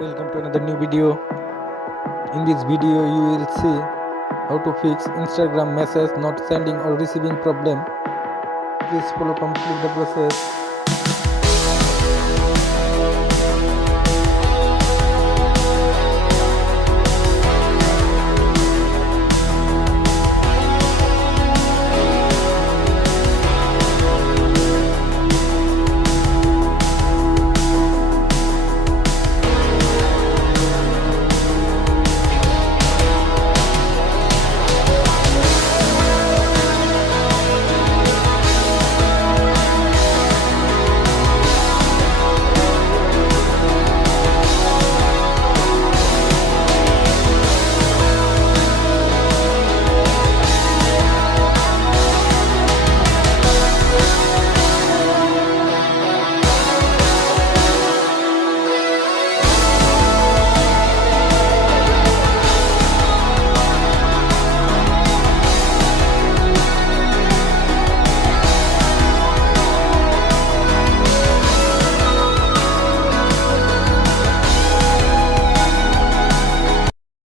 Welcome to another new video. In this video you will see how to fix Instagram message not sending or receiving problem. Please follow complete the process.